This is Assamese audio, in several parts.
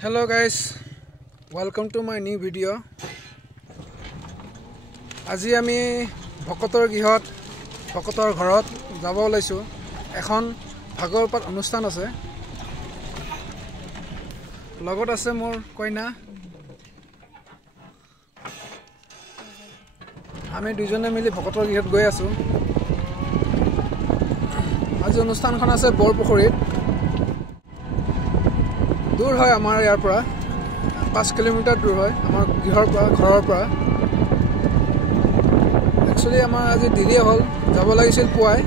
Hello guys, welcome to my new video. আজি আমি ভকতৰ গৃহত ভকতৰ ঘৰত যাব ওলাইছো। এখন ভাগৱত অনুষ্ঠান আছে। লগত আছে মোৰ কইনা। আমি দুজনে মিলি ভকতৰ গৃহত গৈ আছো। আজি অনুষ্ঠানখন আছে বৰপুখুৰীত। दूर है आमार यार 5 किलोमीटर दूर है आमार गृहर घৰৰ পৰা एक्चुअली आमार आज देरी हल যাব লাগিছিল পুৱাই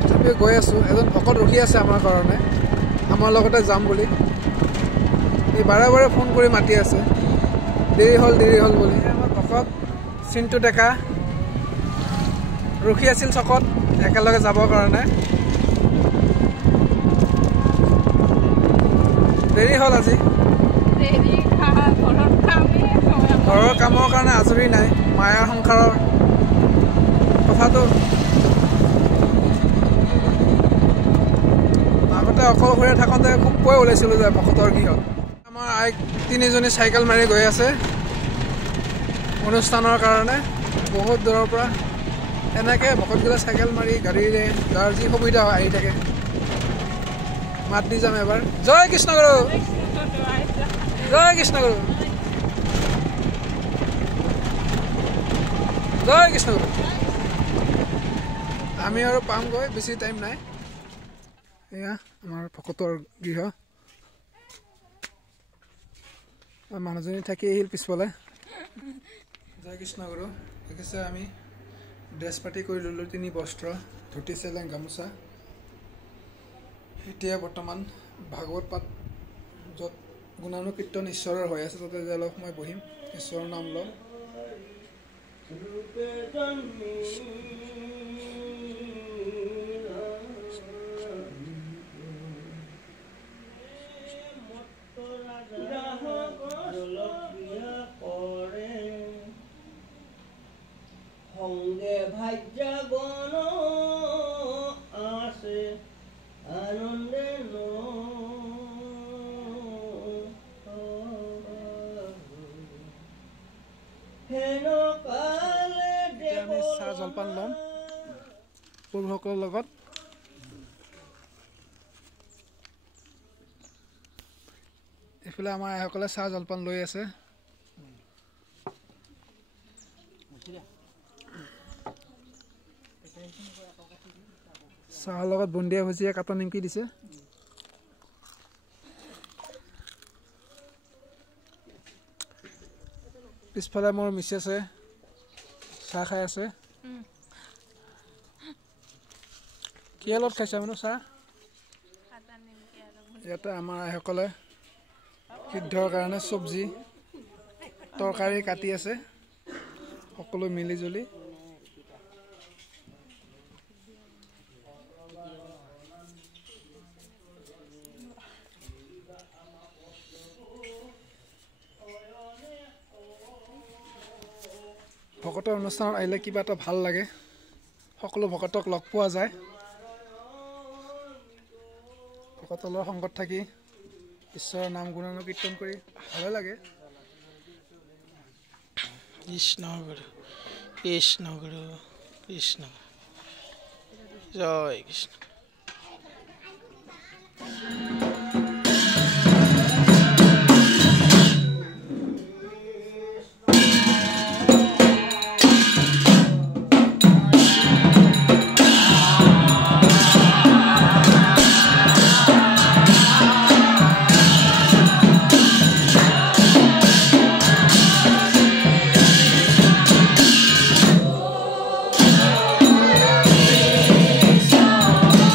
তথাপি গৈ আছো এজন ভকত ৰখি আছে আমাৰ কাৰণে আমাৰ লগতে যাম বুলি এই বাৰে বাৰে ফোন কৰি মাতি আছে দেৰি হল বুলি আমাৰ ভকত চিন্তু ডেকা ৰখি আছিল চকত একেলগে যাবৰ কাৰণে দেৰি হল আজি ঘৰৰ কামৰ কাৰণে আজৰি নাই মায়াৰ সংসাৰৰ কথাটো আগতে অকলশৰে থাকোঁতে খুব কৈ ওলাইছিলোঁ যে ভকতৰ গৃহত আমাৰ আইক তিনিজনী চাইকেল মাৰি গৈ আছে অনুষ্ঠানৰ কাৰণে বহুত দূৰৰ পৰা এনেকৈ ভকতগিলা চাইকেল মাৰি গাড়ীৰে যাৰ যি সুবিধা হয় আহি থাকে মাত দি যাম এবাৰ জয় কৃষ্ণ গুৰু জয় কৃষ্ণ গুৰু জয় কৃষ্ণ গুৰু আমি আৰু পামগৈ বেছি টাইম নাই এয়া আমাৰ ভকতৰ গৃহ মানুহজনী থাকি আহিল পিছফালে জয় কৃষ্ণ গুৰু দেখিছে আমি ড্ৰেছ পাতি কৰি ল'লো 3 বস্ত্ৰ ধুতি চেলেং গামোচা এতিয়া বৰ্তমান ভাগৱত পাঠ য'ত গুণানুকীৰ্তন ঈশ্বৰৰ হৈ আছে তাতে অলপ সময় বহিম ঈশ্বৰৰ নাম লওঁ সংগে ভাজ্যা গণ আছে আনন্দে আমি চাহ জলপান ল'ম পুৰুষসকলৰ লগত এইফালে আমাৰ আইসকলে চাহ জলপান লৈ আছে চাহৰ লগত বুন্দিয়া ভুজিয়া কাটা নিমকি দিছে পিছফালে মোৰ মিছেছে চাহ খাই আছে কি লগত খাইছে মানে চাহ ইয়াতে আমাৰ আইসকলে সিদ্ধৰ কাৰণে চব্জি তৰকাৰী কাটি আছে সকলো মিলি জুলি ভকতৰ অনুষ্ঠানত আহিলে কিবা এটা ভাল লাগে সকলো ভকতক লগ পোৱা যায় ভকতলৰ সংগত থাকি ঈশ্বৰৰ নাম গুণানুকীৰ্তন কৰি ভালে লাগে কৃষ্ণ গুৰু কৃষ্ণ গুৰু কৃষ্ণ জয় কৃষ্ণ Krishna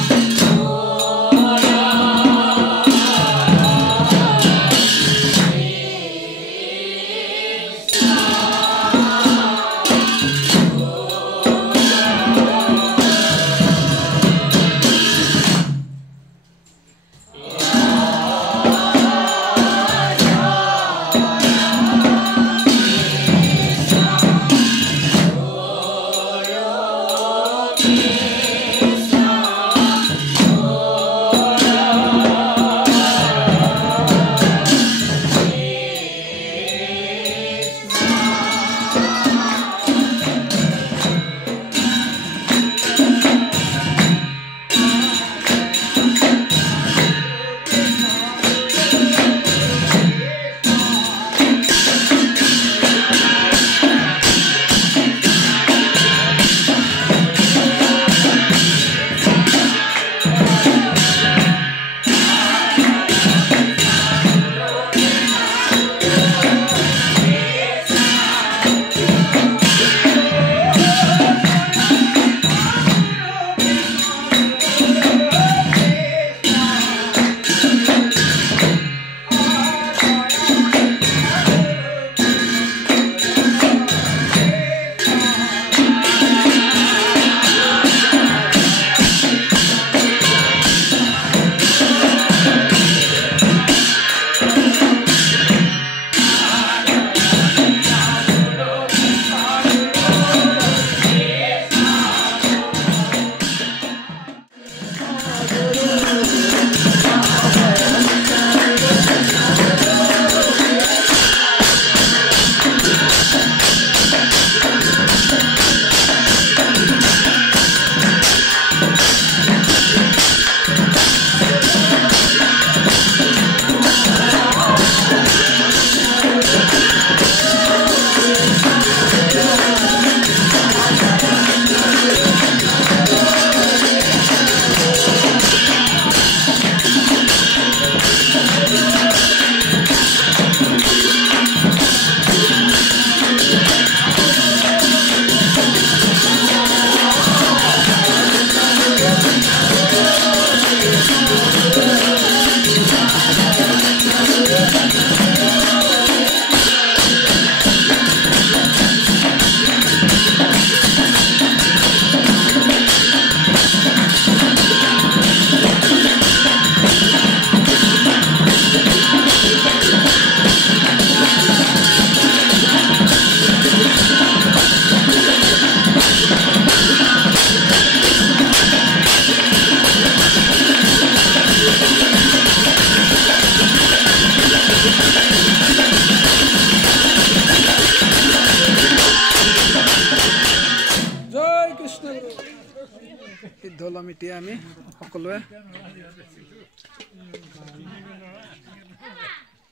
এতিয়া আমি সকলোৱে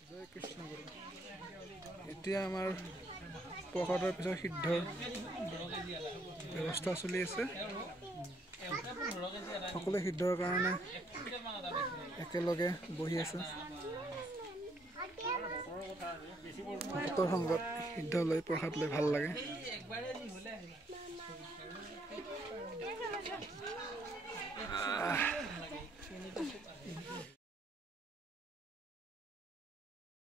জয় কৃষ্ণ গুৰু এতিয়া আমাৰ প্ৰসাদৰ পিছত সিদ্ধৰ ব্যৱস্থা চলি আছে সকলোৱে সিদ্ধৰ কাৰণে একেলগে বহি আছে ভক্তৰ সংগত সিদ্ধ লৈ প্ৰসাদ লৈ ভাল লাগে